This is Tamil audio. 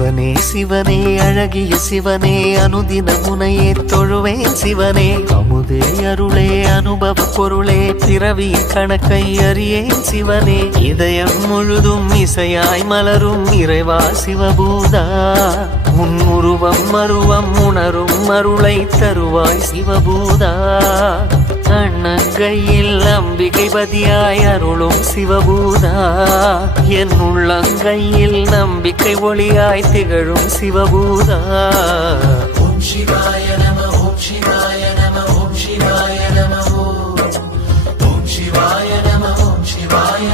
சிவனே சிவனே அழகிய சிவனே அனுதின முனையே தொழுவேன் சிவனே அமுதே அருளே அனுபவ பொருளே பிறவியின் கணக்கை அறியேன் சிவனே இதயம் முழுதும் இசையாய் மலரும் இறைவா சிவபூதா உன் உருவம் மருவம் உணரும் அருளை தருவாய் சிவபூதா அண்ணங்கையில் அம்பிகை பதியாய் அருளும் சிவபூதா என் உள்ளங்கையில் நம்பிக்கை ஒளியாய் திகழும் சிவபூதா ஓம் சிவாய நம ஓம் சிவாய நம ஓம் சிவாய நம ஓம் சிவாய நம ஓம் சிவாய